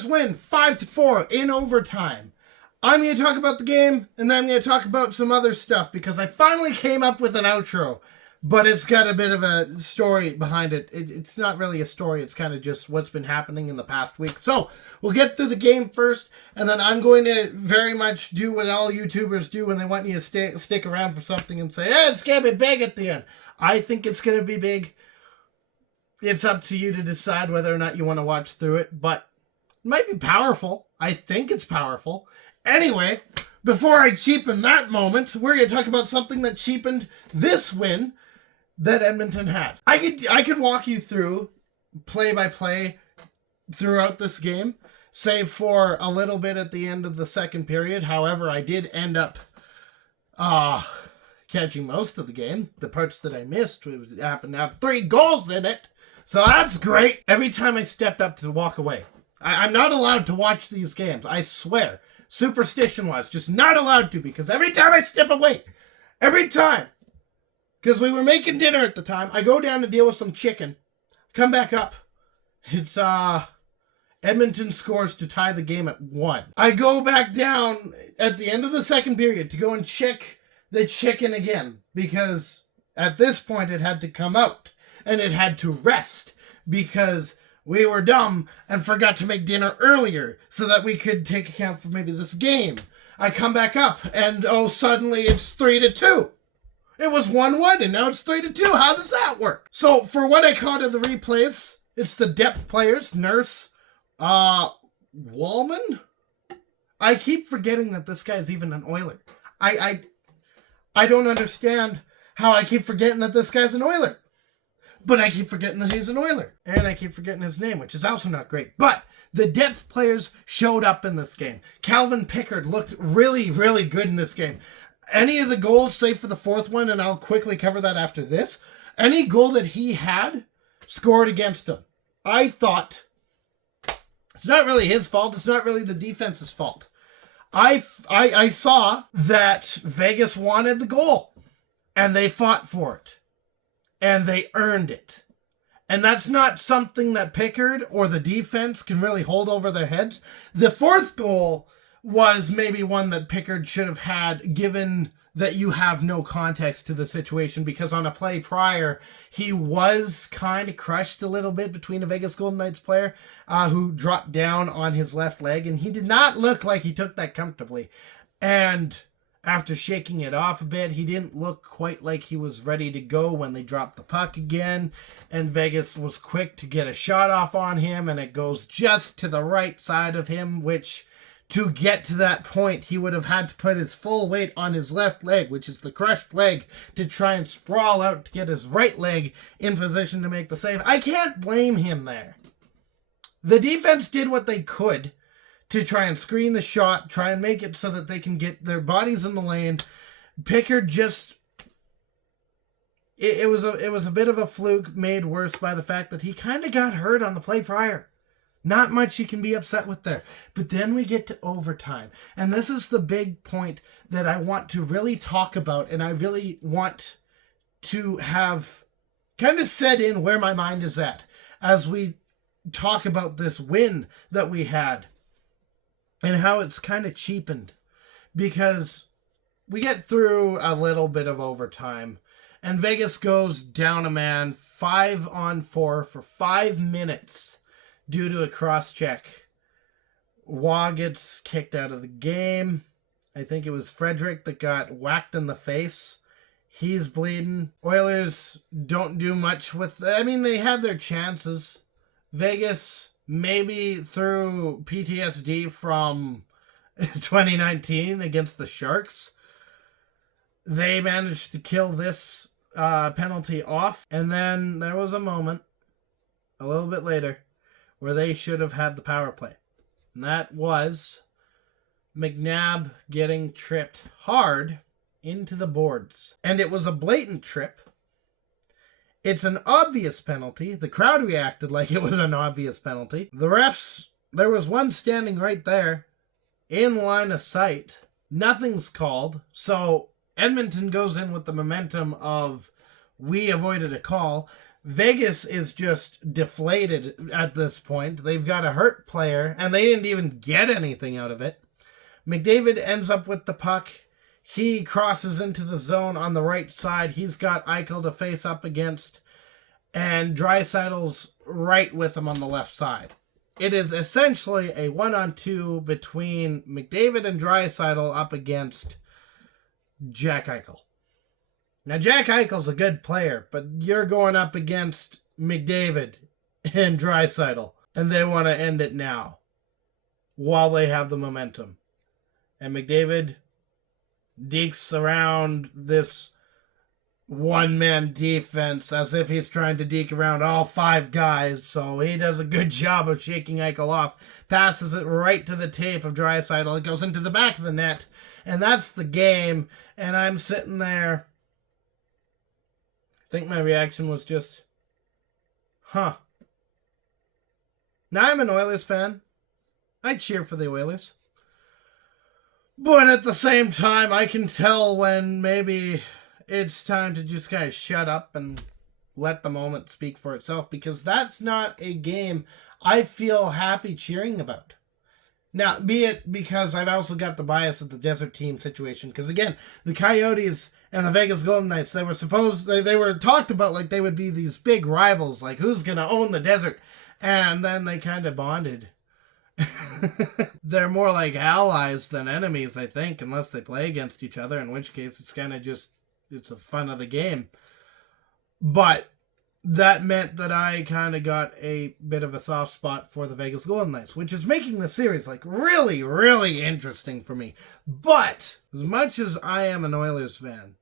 Oilers win 5-4 in overtime. I'm going to talk about the game, and then I'm going to talk about some other stuff, because I finally came up with an outro, but it's got a bit of a story behind it. It's not really a story, it's kind of just what's been happening in the past week. So, we'll get through the game first, and then I'm going to very much do what all YouTubers do when they want you to stick around for something and say, hey, it's going to be big at the end. I think it's going to be big. It's up to you to decide whether or not you want to watch through it, but it might be powerful. I think it's powerful. Anyway, before I cheapen that moment, we're going to talk about something that cheapened this win that Edmonton had. I could walk you through play by play throughout this game, save for a little bit at the end of the second period. However, I did end up catching most of the game. The parts that I missed happened to have 3 goals in it, so that's great. Every time I stepped up to walk away, I'm not allowed to watch these games, I swear. Superstition-wise, just not allowed to, because every time I step away, every time, because we were making dinner at the time, I go down to deal with some chicken, come back up, it's, Edmonton scores to tie the game at 1. I go back down at the end of the second period to go and check the chicken again, because at this point it had to come out, and it had to rest, because we were dumb and forgot to make dinner earlier so that we could take account for maybe this game. I come back up and suddenly it's 3-2. It was 1-1 and now it's 3-2. How does that work? So for what I caught of the replays, it's the depth players, Nurse, Wallman. I keep forgetting that this guy's even an Oiler. I don't understand how I keep forgetting that this guy's an Oiler. But I keep forgetting that he's an Oiler. And I keep forgetting his name, which is also not great. But the depth players showed up in this game. Calvin Pickard looked really, really good in this game. Any of the goals, save for the 4th one, and I'll quickly cover that after this, any goal that he had scored against him. I thought, it's not really his fault. It's not really the defense's fault. I saw that Vegas wanted the goal. And they fought for it. And they earned it. And that's not something that Pickard or the defense can really hold over their heads. The 4th goal was maybe one that Pickard should have had, given that you have no context to the situation, because on a play prior, he was kind of crushed a little bit between a Vegas Golden Knights player who dropped down on his left leg, and he did not look like he took that comfortably. And after shaking it off a bit, he didn't look quite like he was ready to go when they dropped the puck again. And Vegas was quick to get a shot off on him, and it goes just to the right side of him, which to get to that point, he would have had to put his full weight on his left leg, which is the crushed leg, to try and sprawl out to get his right leg in position to make the save. I can't blame him there. The defense did what they could to try and screen the shot, try and make it so that they can get their bodies in the lane. Pickard just, it was a bit of a fluke, made worse by the fact that he kind of got hurt on the play prior. Not much you can be upset with there. But then we get to overtime. And this is the big point that I want to really talk about, and I really want to have kind of set in where my mind is at as we talk about this win that we had. And how it's kind of cheapened, because we get through a little bit of overtime, and Vegas goes down a man 5-on-4 for 5 minutes due to a cross-check. Waugh gets kicked out of the game. I think it was Frederick that got whacked in the face. He's bleeding. Oilers don't do much with... they had their chances. Vegas, maybe through PTSD from 2019 against the Sharks, they managed to kill this penalty off. And then there was a moment, a little bit later, where they should have had the power play. And that was McNabb getting tripped hard into the boards. And it was a blatant trip. It's an obvious penalty. The crowd reacted like it was an obvious penalty. The refs, there was one standing right there in line of sight. Nothing's called. So Edmonton goes in with the momentum of, we avoided a call. Vegas is just deflated at this point. They've got a hurt player, and they didn't even get anything out of it. McDavid ends up with the puck. He crosses into the zone on the right side. He's got Eichel to face up against, and Draisaitl's right with him on the left side. It is essentially a 1-on-2 between McDavid and Draisaitl up against Jack Eichel. Now, Jack Eichel's a good player, but you're going up against McDavid and Draisaitl, and they want to end it now while they have the momentum. And McDavid dekes around this one-man defense as if he's trying to deke around all 5 guys, so he does a good job of shaking Eichel off, passes it right to the tape of Draisaitl. It goes into the back of the net, and that's the game, and I'm sitting there. I think my reaction was just, huh. Now, I'm an Oilers fan. I cheer for the Oilers. But at the same time, I can tell when maybe it's time to just kind of shut up and let the moment speak for itself, because that's not a game I feel happy cheering about. Now, be it because I've also got the bias of the desert team situation, because again, the Coyotes and the Vegas Golden Knights, they were talked about like they would be these big rivals, like who's going to own the desert, and then they kind of bonded. They're more like allies than enemies, I think, unless they play against each other, in which case it's kind of just, it's a fun of the game. But that meant that I kind of got a bit of a soft spot for the Vegas Golden Knights, which is making the series like really, really interesting for me. But as much as I am an Oilers fan,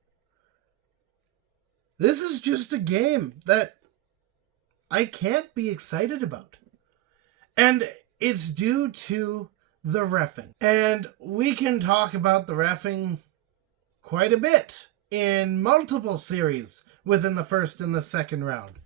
this is just a game that I can't be excited about. And it's due to the reffing. And we can talk about the reffing quite a bit in multiple series within the first and the second round.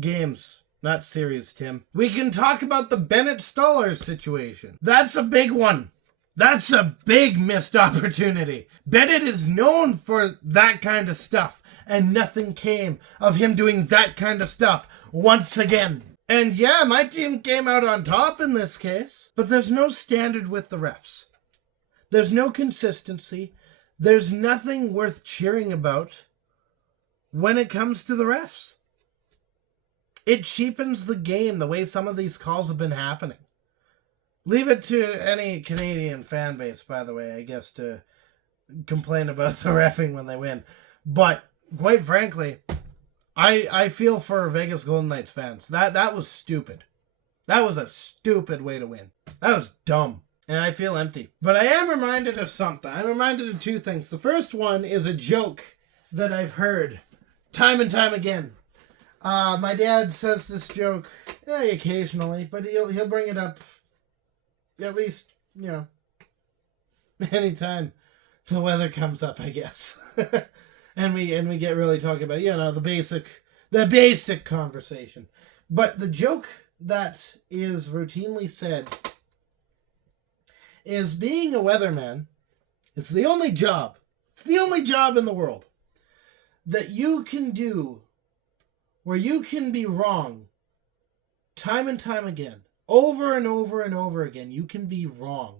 Games, not series, Tim. We can talk about the Bennett Stoller situation. That's a big one. That's a big missed opportunity. Bennett is known for that kind of stuff, and nothing came of him doing that kind of stuff once again. And yeah, my team came out on top in this case, but there's no standard with the refs. There's no consistency. There's nothing worth cheering about when it comes to the refs. It cheapens the game the way some of these calls have been happening. Leave it to any Canadian fan base, by the way, I guess, to complain about the reffing when they win. But quite frankly, I feel for Vegas Golden Knights fans. That was stupid. That was a stupid way to win. That was dumb. And I feel empty. But I am reminded of something. I'm reminded of 2 things. The first one is a joke that I've heard time and time again. My dad says this joke occasionally, but he'll bring it up at least, anytime the weather comes up, I guess. and we get really talking about, the basic conversation. But the joke that is routinely said is being a weatherman is the only job. It's the only job in the world that you can do where you can be wrong time and time again. Over and over and over again, you can be wrong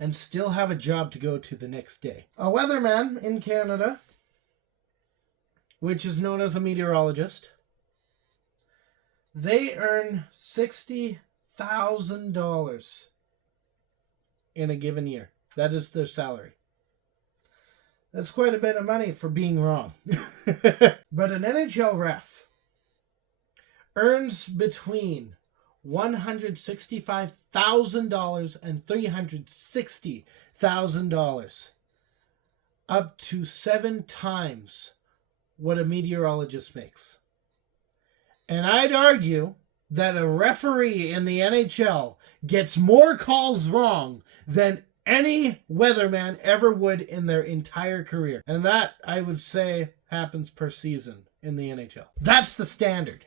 and still have a job to go to the next day. A weatherman in Canada, which is known as a meteorologist, they earn $60,000 in a given year. That is their salary. That's quite a bit of money for being wrong. But an NHL ref earns between $165,000 and $360,000, up to 7 times what a meteorologist makes. And I'd argue that a referee in the NHL gets more calls wrong than any weatherman ever would in their entire career. And that, I would say, happens per season in the NHL. That's the standard.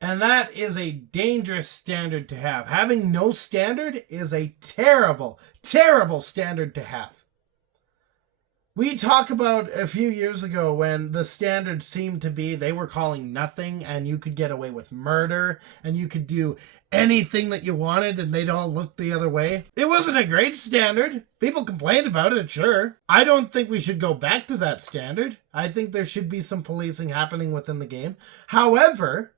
And that is a dangerous standard to have. Having no standard is a terrible, terrible standard to have. We talk about a few years ago when the standard seemed to be they were calling nothing and you could get away with murder and you could do anything that you wanted and they'd all look the other way. It wasn't a great standard. People complained about it, sure. I don't think we should go back to that standard. I think there should be some policing happening within the game. However,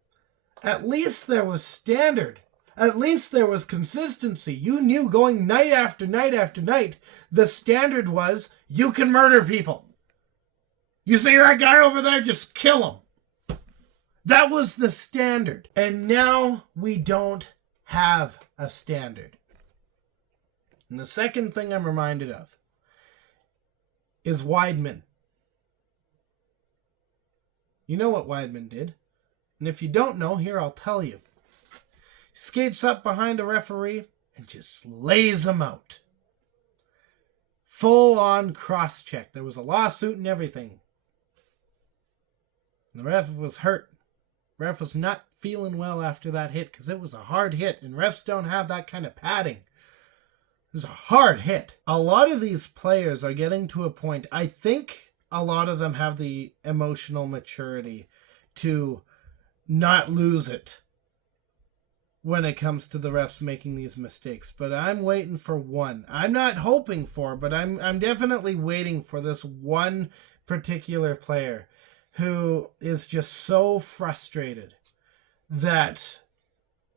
at least there was standard. At least there was consistency. You knew going night after night after night, the standard was you can murder people. You see that guy over there? Just kill him. That was the standard. And now we don't have a standard. And the second thing I'm reminded of is Weidman. You know what Weidman did. And if you don't know, here I'll tell you. Skates up behind a referee and just lays him out. Full on cross check. There was a lawsuit and everything. The ref was hurt. The ref was not feeling well after that hit because it was a hard hit and refs don't have that kind of padding. It was a hard hit. A lot of these players are getting to a point, I think a lot of them have the emotional maturity to not lose it when it comes to the refs making these mistakes. But I'm waiting for one. I'm not hoping for, but I'm definitely waiting for this one particular player who is just so frustrated that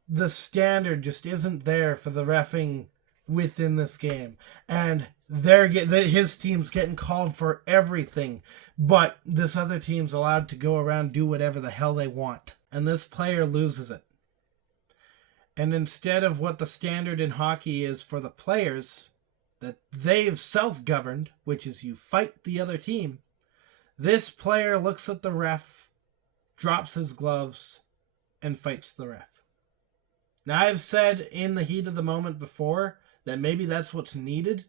the standard just isn't there for the reffing within this game. And his team's getting called for everything, but this other team's allowed to go around do whatever the hell they want. And this player loses it. And instead of what the standard in hockey is for the players, that they've self-governed, which is you fight the other team, this player looks at the ref, drops his gloves, and fights the ref. Now, I've said in the heat of the moment before that maybe that's what's needed,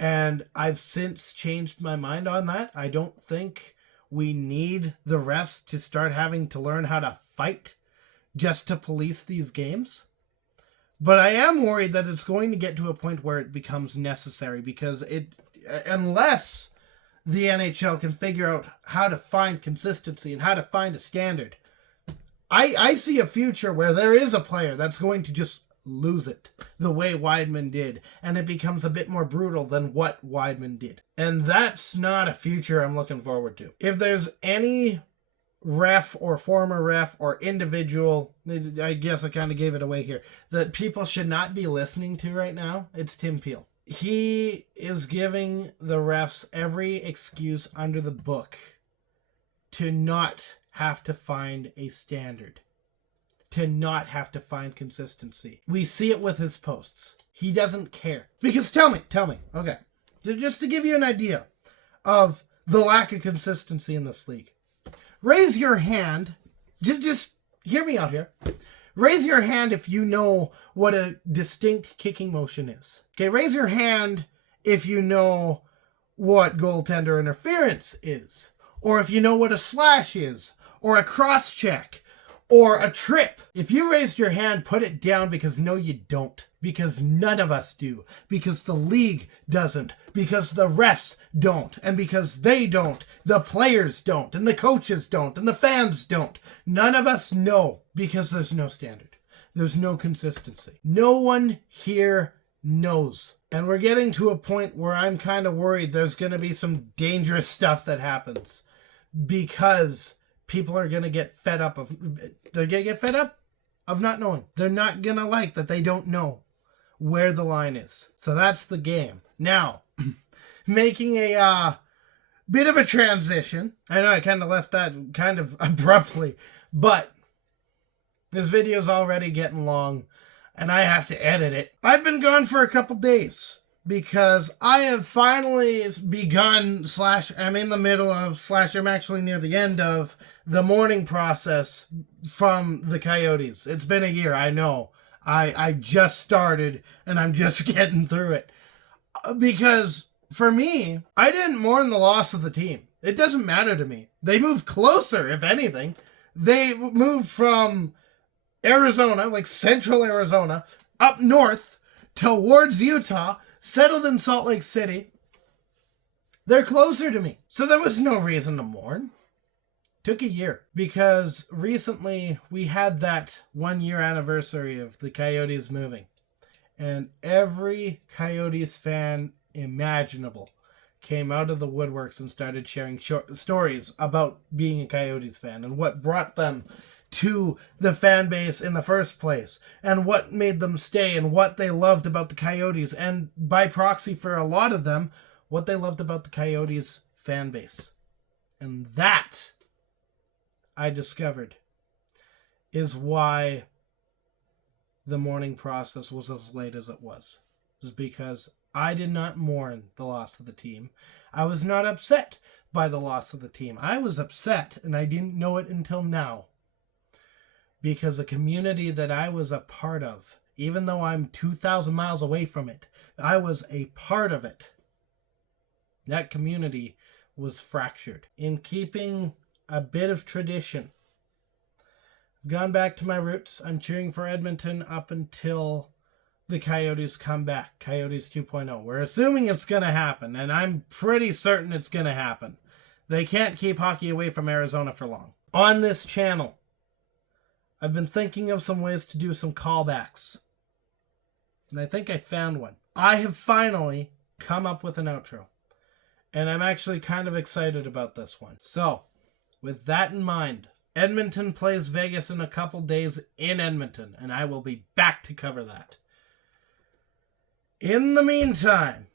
and I've since changed my mind on that. I don't think we need the refs to start having to learn how to fight just to police these games. But I am worried that it's going to get to a point where it becomes necessary, because unless the NHL can figure out how to find consistency and how to find a standard, I see a future where there is a player that's going to just lose it the way Weidman did, and it becomes a bit more brutal than what Weidman did. And that's not a future I'm looking forward to. If there's any ref or former ref or individual, I guess I kind of gave it away here, that people should not be listening to right now, it's Tim Peel. He is giving the refs every excuse under the book to not have to find a standard, to not have to find consistency. We see it with his posts. He doesn't care. Because tell me, okay, just to give you an idea of the lack of consistency in this league. Raise your hand, just hear me out here. Raise your hand if you know what a distinct kicking motion is. Okay, raise your hand if you know what goaltender interference is, or if you know what a slash is, or a cross check, or a trip. If you raised your hand, put it down, because no, you don't. Because none of us do. Because the league doesn't. Because the refs don't. And because they don't, the players don't. And the coaches don't. And the fans don't. None of us know. Because there's no standard. There's no consistency. No one here knows. And we're getting to a point where I'm kind of worried there's going to be some dangerous stuff that happens. Because people are going to get fed up of... They're going to get fed up of not knowing. They're not going to like that they don't know where the line is. So that's the game. Now, making a bit of a transition. I know I kind of left that kind of abruptly, but this video's already getting long and I have to edit it. I've been gone for a couple days because I have finally begun / I'm in the middle of / I'm actually near the end of the mourning process from the Coyotes. It's been a year, I know. I just started and I'm just getting through it. Because for me, I didn't mourn the loss of the team. It doesn't matter to me. They moved closer, if anything. They moved from Arizona, like central Arizona, up north towards Utah, settled in Salt Lake City. They're closer to me. So there was no reason to mourn. Took a year because recently we had that 1 year anniversary of the Coyotes moving. And every Coyotes fan imaginable came out of the woodworks and started sharing stories about being a Coyotes fan and what brought them to the fan base in the first place and what made them stay and what they loved about the Coyotes, and by proxy for a lot of them, what they loved about the Coyotes fan base. And that, I discovered, is why the mourning process was as late as it was. Is because I did not mourn the loss of the team. I was not upset by the loss of the team. I was upset, and I didn't know it until now, because a community that I was a part of, even though I'm 2,000 miles away from it, I was a part of it. That community was fractured. In keeping a bit of tradition, I've gone back to my roots. I'm cheering for Edmonton up until the Coyotes come back. Coyotes 2.0. We're assuming it's going to happen, and I'm pretty certain it's going to happen. They can't keep hockey away from Arizona for long. On this channel, I've been thinking of some ways to do some callbacks, and I think I found one. I have finally come up with an outro, and I'm actually kind of excited about this one. So, with that in mind, Edmonton plays Vegas in a couple days in Edmonton, and I will be back to cover that. In the meantime,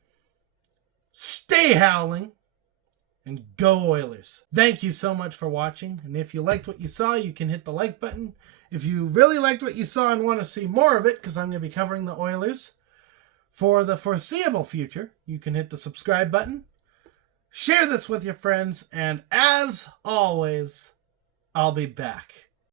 stay howling and go Oilers. Thank you so much for watching, and if you liked what you saw, you can hit the like button. If you really liked what you saw and want to see more of it, because I'm going to be covering the Oilers for the foreseeable future, you can hit the subscribe button. Share this with your friends, and as always, I'll be back.